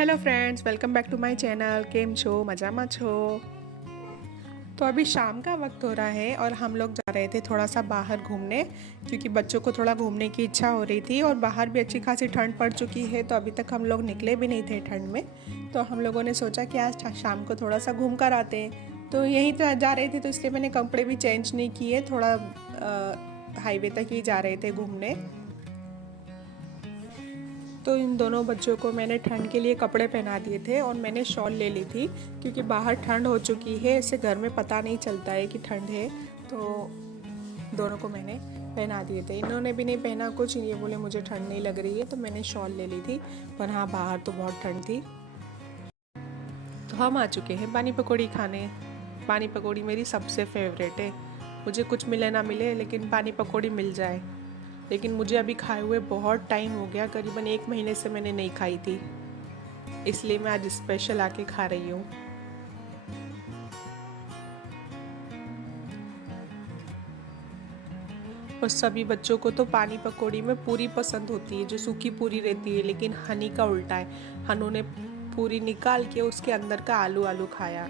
Hello friends, welcome back to my channel. केम छो, मजामा छो। तो अभी शाम का वक्त हो रहा है और हम लोग जा रहे थे थोड़ा सा बाहर घूमने, क्योंकि बच्चों को थोड़ा घूमने की इच्छा हो रही थी और बाहर भी अच्छी खासी ठंड पड़ चुकी है। तो अभी तक हम लोग निकले भी नहीं थे ठंड में। तो हम लोगों ने सोचा कि आज शाम को थोड़ा सा घूम कर आते हैं। तो यहीं तो जा रहे थे, तो इसलिए मैंने कपड़े भी चेंज नहीं किए। थोड़ा हाईवे तक ही जा रहे थे घूमने। तो इन दोनों बच्चों को मैंने ठंड के लिए कपड़े पहना दिए थे और मैंने शॉल ले ली थी, क्योंकि बाहर ठंड हो चुकी है। इससे घर में पता नहीं चलता है कि ठंड है। तो दोनों को मैंने पहना दिए थे। इन्होंने भी नहीं पहना कुछ, ये बोले मुझे ठंड नहीं लग रही है, तो मैंने शॉल ले ली थी। पर हाँ, बाहर तो बहुत ठंड थी। तो हम आ चुके हैं पानी पकौड़ी खाने। पानी पकौड़ी मेरी सबसे फेवरेट है। मुझे कुछ मिले ना मिले, लेकिन पानी पकौड़ी मिल जाए। लेकिन मुझे अभी खाए हुए बहुत टाइम हो गया, करीबन 1 महीने से मैंने नहीं खाई थी, इसलिए मैं आज स्पेशल आके खा रही हूँ। और सभी बच्चों को तो पानी पकौड़ी में पूरी पसंद होती है, जो सूखी पूरी रहती है। लेकिन हनी का उल्टा है, हनु ने पूरी निकाल के उसके अंदर का आलू आलू खाया।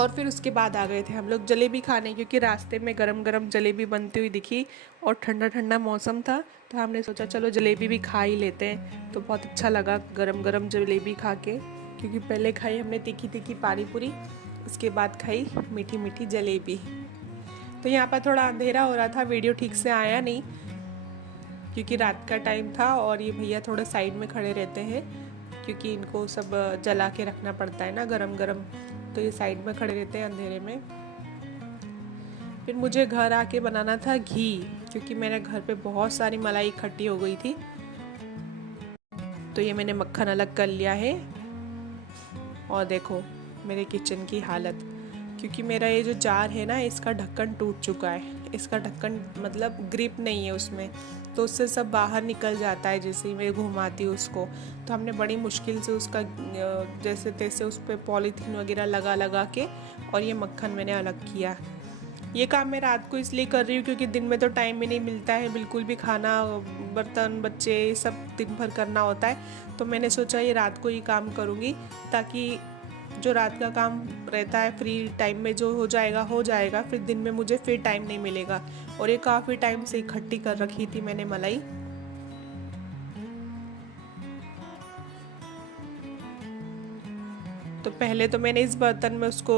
और फिर उसके बाद आ गए थे हम लोग जलेबी खाने, क्योंकि रास्ते में गरम गरम जलेबी बनती हुई दिखी और ठंडा ठंडा मौसम था। तो हमने सोचा चलो जलेबी भी खा ही लेते हैं। तो बहुत अच्छा लगा गरम गरम जलेबी खा के, क्योंकि पहले खाई हमने तीखी तीखी पानी पूरी, उसके बाद खाई मीठी मीठी जलेबी। तो यहाँ पर थोड़ा अंधेरा हो रहा था, वीडियो ठीक से आया नहीं, क्योंकि रात का टाइम था और ये भैया थोड़ा साइड में खड़े रहते हैं, क्योंकि इनको सब जला के रखना पड़ता है ना गरम गरम। तो ये साइड में खड़े रहते हैं अंधेरे में। फिर मुझे घर आके बनाना था घी, क्योंकि मेरे घर पे बहुत सारी मलाई इकट्ठी हो गई थी। तो ये मैंने मक्खन अलग कर लिया है। और देखो मेरे किचन की हालत, क्योंकि मेरा ये जो जार है ना, इसका ढक्कन टूट चुका है। इसका ढक्कन मतलब ग्रिप नहीं है उसमें, तो उससे सब बाहर निकल जाता है जैसे ही मैं घुमाती हूँ उसको। तो हमने बड़ी मुश्किल से उसका जैसे तैसे उस पर पॉलीथीन वगैरह लगा लगा के, और ये मक्खन मैंने अलग किया। ये काम मैं रात को इसलिए कर रही हूँ, क्योंकि दिन में तो टाइम ही नहीं मिलता है बिल्कुल भी। खाना, बर्तन, बच्चे सब दिन भर करना होता है। तो मैंने सोचा ये रात को ही काम करूँगी, ताकि जो रात का काम रहता है फ्री टाइम में जो हो जाएगा, फिर दिन में मुझे फिर टाइम नहीं मिलेगा। और ये काफ़ी टाइम से इकट्ठी कर रखी थी मैंने मलाई। तो पहले तो मैंने इस बर्तन में उसको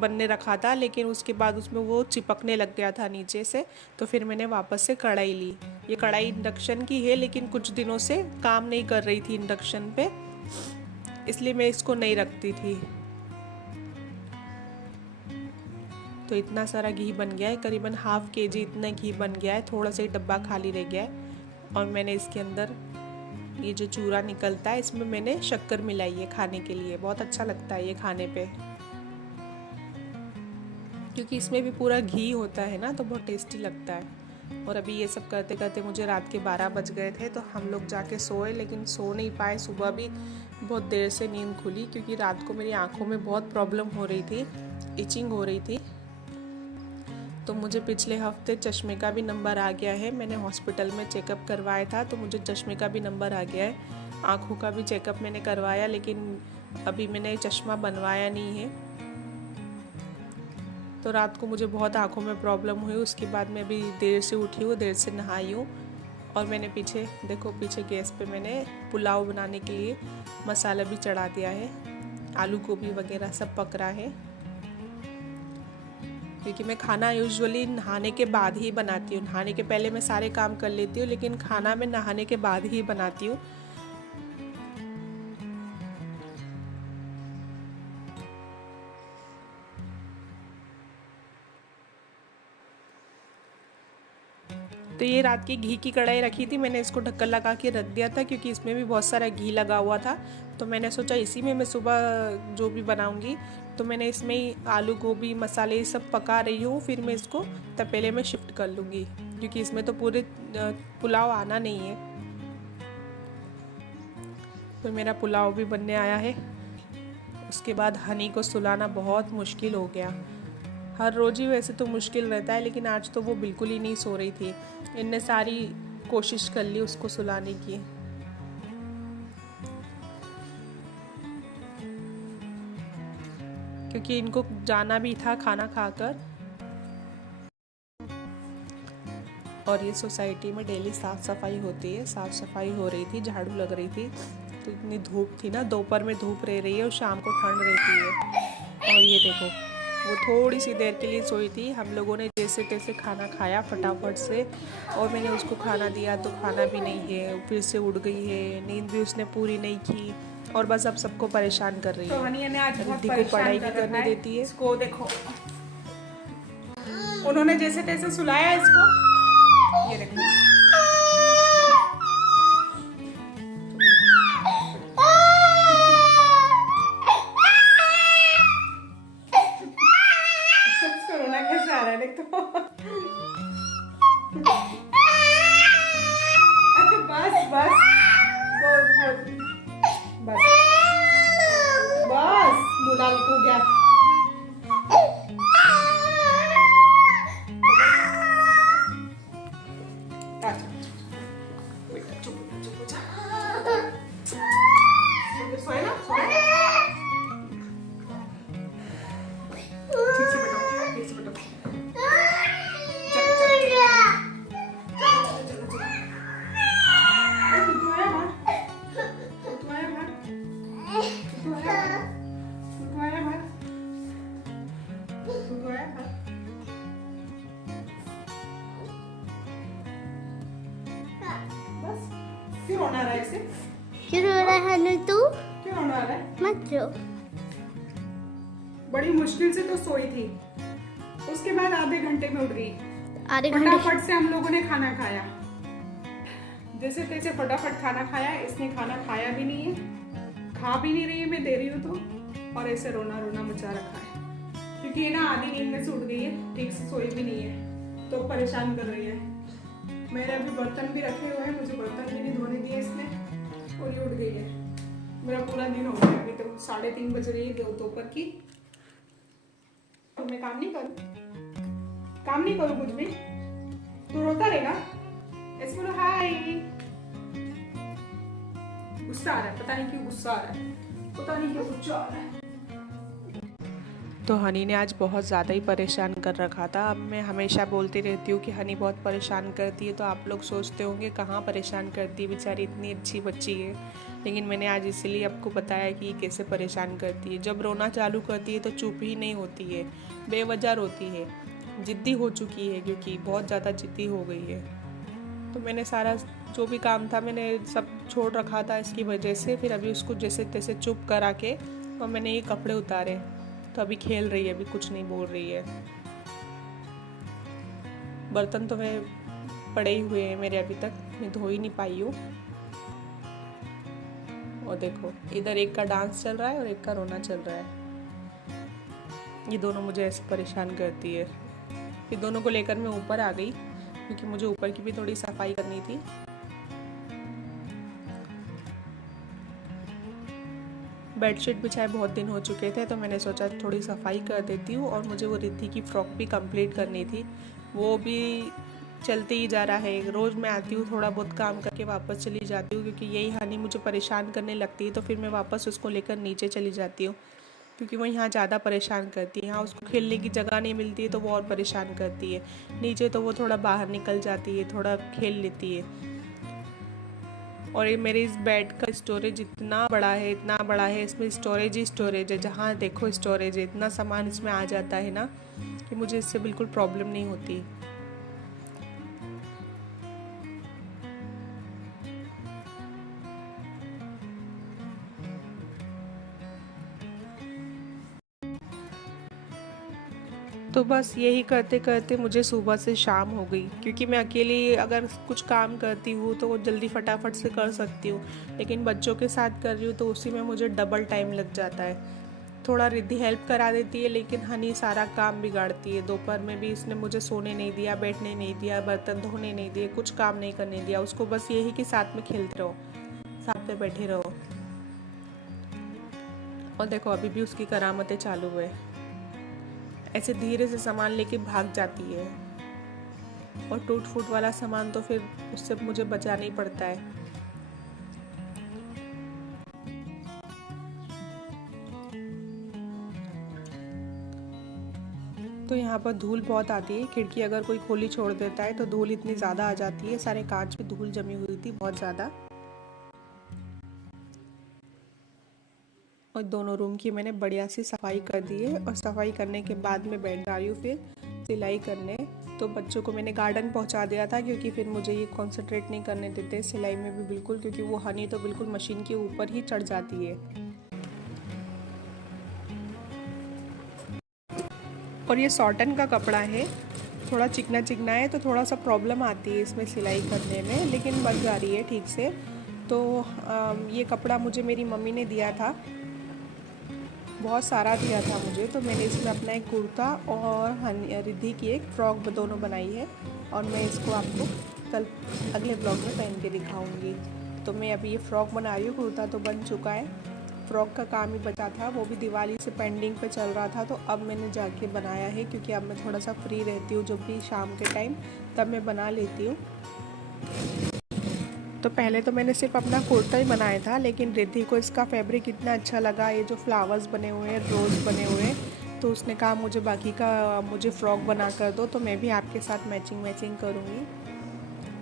बनने रखा था, लेकिन उसके बाद उसमें वो चिपकने लग गया था नीचे से। तो फिर मैंने वापस से कढ़ाई ली। ये कढ़ाई इंडक्शन की है, लेकिन कुछ दिनों से काम नहीं कर रही थी इंडक्शन पे, इसलिए मैं इसको नहीं रखती थी। तो इतना सारा घी बन गया है, करीबन ½ kg इतना घी बन गया है। थोड़ा सा ही डब्बा खाली रह गया है। और मैंने इसके अंदर ये जो चूरा निकलता है, इसमें मैंने शक्कर मिलाई है खाने के लिए। बहुत अच्छा लगता है ये खाने पे, क्योंकि इसमें भी पूरा घी होता है ना, तो बहुत टेस्टी लगता है। और अभी ये सब करते करते मुझे रात के 12 बज गए थे। तो हम लोग जाके सोए, लेकिन सो नहीं पाए। सुबह भी बहुत देर से नींद खुली, क्योंकि रात को मेरी आँखों में बहुत प्रॉब्लम हो रही थी, इचिंग हो रही थी। तो मुझे पिछले हफ्ते चश्मे का भी नंबर आ गया है। मैंने हॉस्पिटल में चेकअप करवाया था, तो मुझे चश्मे का भी नंबर आ गया है। आँखों का भी चेकअप मैंने करवाया, लेकिन अभी मैंने चश्मा बनवाया नहीं है। तो रात को मुझे बहुत आँखों में प्रॉब्लम हुई। उसके बाद मैं अभी देर से उठी हूँ, देर से नहाई हूँ। और मैंने पीछे देखो, पीछे गैस पे मैंने पुलाव बनाने के लिए मसाला भी चढ़ा दिया है। आलू गोभी वगैरह सब पक रहा है, क्योंकि मैं खाना यूजुअली नहाने के बाद ही बनाती हूँ। नहाने के पहले मैं सारे काम कर लेती हूँ, लेकिन खाना मैं नहाने के बाद ही बनाती हूँ। तो ये रात की घी की कढ़ाई रखी थी, मैंने इसको ढक्कन लगा के रख दिया था, क्योंकि इसमें भी बहुत सारा घी लगा हुआ था। तो मैंने सोचा इसी में मैं सुबह जो भी बनाऊंगी, तो मैंने इसमें ही आलू गोभी मसाले सब पका रही हूँ। फिर मैं इसको तपेले में शिफ्ट कर लूँगी, क्योंकि इसमें तो पूरे पुलाव आना नहीं है। तो मेरा पुलाव भी बनने आया है। उसके बाद हनी को सुलाना बहुत मुश्किल हो गया। हर रोज़ ही वैसे तो मुश्किल रहता है, लेकिन आज तो वो बिल्कुल ही नहीं सो रही थी। इनने सारी कोशिश कर ली उसको सुलाने की। क्योंकि इनको जाना भी था खाना खाकर। और ये सोसाइटी में डेली साफ़ सफाई होती है, साफ़ सफाई हो रही थी, झाड़ू लग रही थी। तो इतनी धूप थी ना, दोपहर में धूप रह रही है और शाम को ठंड रहती है। और ये देखो, वो थोड़ी सी देर के लिए सोई थी। हम लोगों ने जैसे तैसे खाना खाया फटाफट से, और मैंने उसको खाना दिया तो खाना भी नहीं है, फिर से उड़ गई है, नींद भी उसने पूरी नहीं की, और बस अब सबको परेशान कर रही है। तो हनी ने आज बहुत रिद्धि को पढ़ाई परेशान भी करने देती है। इसको देखो, उन्होंने जैसे तैसे सुलाया इसको, ये देखो। कोरोना कैसे आ रहा है देख तो। बस बस बहुत बस बस बुला को गया। क्यों रोना रहा है इसे? क्यों रो रहा है हनु तू? क्यों रोना रहा है? मत रो। बड़ी मुश्किल से तो सोई थी, उसके बाद आधे घंटे में उठ गई। आधे घंटे फटाफट से हम लोगों ने खाना खाया, जैसे तैसे फटाफट खाना खाया। इसने खाना खाया भी नहीं है, खा भी नहीं रही है, मैं दे रही हूँ तो, और ऐसे रोना रोना मचा रखा है। क्योंकि ये ना आधी नींद में से उठ गई है, ठीक से सोई भी नहीं है, तो परेशान कर रही है। मेरे अभी बर्तन भी रखे हुए हैं, मुझे बर्तन भी नहीं धोने दिए इसने, और ये उठ गई है। मेरा पूरा दिन हो गया, अभी तो 3:30 बज रही है दोपहर की। मैं काम नहीं करूँ कुछ भी, तू रोता रहेगा। ऐसे बोलो हाय। गुस्सा आ रहा है, पता नहीं क्यों गुस्सा आ रहा है, पता नहीं क्यों गुस्सा आ रहा है। तो हनी ने आज बहुत ज़्यादा ही परेशान कर रखा था। अब मैं हमेशा बोलती रहती हूँ कि हनी बहुत परेशान करती है, तो आप लोग सोचते होंगे कहाँ परेशान करती है, बेचारी इतनी अच्छी बच्ची है। लेकिन मैंने आज इसीलिए आपको बताया कि कैसे परेशान करती है। जब रोना चालू करती है तो चुप ही नहीं होती है, बेवजह रोती है, ज़िद्दी हो चुकी है, क्योंकि बहुत ज़्यादा ज़िद्दी हो गई है। तो मैंने सारा जो भी काम था मैंने सब छोड़ रखा था इसकी वजह से। फिर अभी उसको जैसे तैसे चुप करा के और मैंने ये कपड़े उतारे, तो अभी खेल रही है, अभी कुछ नहीं बोल रही है। बर्तन तो मैं पड़े ही हुए हैं मेरे, अभी तक मैं धो ही नहीं पाई हूँ। और देखो, इधर एक का डांस चल रहा है और एक का रोना चल रहा है। ये दोनों मुझे ऐसे परेशान करती है। ये दोनों को लेकर मैं ऊपर आ गई, क्योंकि मुझे ऊपर की भी थोड़ी सफाई करनी थी। बेडशीट बिछाए बहुत दिन हो चुके थे, तो मैंने सोचा थोड़ी सफाई कर देती हूँ। और मुझे वो रिद्धि की फ्रॉक भी कंप्लीट करनी थी, वो भी चलते ही जा रहा है। रोज़ मैं आती हूँ, थोड़ा बहुत काम करके वापस चली जाती हूँ, क्योंकि यही हनी मुझे परेशान करने लगती है। तो फिर मैं वापस उसको लेकर नीचे चली जाती हूँ, क्योंकि वो यहाँ ज़्यादा परेशान करती है। यहाँ उसको खेलने की जगह नहीं मिलती है, तो वो और परेशान करती है। नीचे तो वो थोड़ा बाहर निकल जाती है, थोड़ा खेल लेती है। और ये मेरे इस बेड का स्टोरेज इतना बड़ा है, इतना बड़ा है, इसमें स्टोरेज ही स्टोरेज है। जहाँ देखो स्टोरेज है, इतना सामान इसमें आ जाता है ना कि मुझे इससे बिल्कुल प्रॉब्लम नहीं होती। तो बस यही करते करते मुझे सुबह से शाम हो गई, क्योंकि मैं अकेली अगर कुछ काम करती हूँ तो वो जल्दी फटाफट से कर सकती हूँ, लेकिन बच्चों के साथ कर रही हूँ तो उसी में मुझे डबल टाइम लग जाता है। थोड़ा रिद्धि हेल्प करा देती है, लेकिन हनी सारा काम बिगाड़ती है। दोपहर में भी इसने मुझे सोने नहीं दिया, बैठने नहीं दिया, बर्तन धोने नहीं दिए, कुछ काम नहीं करने दिया। उसको बस यही कि साथ में खेलते रहो, साथ में बैठे रहो। और देखो, अभी भी उसकी करामतें चालू है, ऐसे धीरे से सामान लेके भाग जाती है। और टूट फूट वाला सामान तो फिर उससे मुझे बचाना ही पड़ता है। तो यहाँ पर धूल बहुत आती है, खिड़की अगर कोई खोली छोड़ देता है तो धूल इतनी ज़्यादा आ जाती है, सारे कांच पे धूल जमी हुई थी बहुत ज़्यादा। और दोनों रूम की मैंने बढ़िया सी सफाई कर दी है और सफाई करने के बाद मैं बैठ जा रही हूँ फिर सिलाई करने। तो बच्चों को मैंने गार्डन पहुँचा दिया था क्योंकि फिर मुझे ये कंसंट्रेट नहीं करने देते सिलाई में भी बिल्कुल, क्योंकि वो हनी तो बिल्कुल मशीन के ऊपर ही चढ़ जाती है। और ये सॉटन का कपड़ा है, थोड़ा चिकना चिकना है तो थोड़ा सा प्रॉब्लम आती है इसमें सिलाई करने में, लेकिन बन जा रही है ठीक से। तो ये कपड़ा मुझे मेरी मम्मी ने दिया था, बहुत सारा दिया था मुझे, तो मैंने इसमें अपना एक कुर्ता और रिद्धि की एक फ्रॉक दोनों बनाई है और मैं इसको आपको कल अगले ब्लॉग में पहन के दिखाऊंगी। तो मैं अभी ये फ़्रॉक बना रही हूँ, कुर्ता तो बन चुका है, फ्रॉक का काम ही बचा था, वो भी दिवाली से पेंडिंग पे चल रहा था, तो अब मैंने जाके बनाया है क्योंकि अब मैं थोड़ा सा फ्री रहती हूँ जब भी शाम के टाइम, तब मैं बना लेती हूँ। तो पहले तो मैंने सिर्फ अपना कुर्ता ही बनाया था, लेकिन रिद्धि को इसका फैब्रिक इतना अच्छा लगा, ये जो फ्लावर्स बने हुए हैं, रोज़ बने हुए हैं, तो उसने कहा मुझे बाकी का मुझे फ़्रॉक बना कर दो, तो मैं भी आपके साथ मैचिंग करूँगी।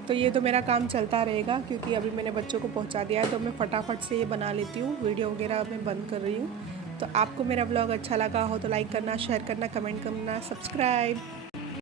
तो ये तो मेरा काम चलता रहेगा क्योंकि अभी मैंने बच्चों को पहुंचा दिया है, तो मैं फटाफट से ये बना लेती हूँ, वीडियो वगैरह मैं बंद कर रही हूँ। तो आपको मेरा ब्लॉग अच्छा लगा हो तो लाइक करना, शेयर करना, कमेंट करना, सब्सक्राइब।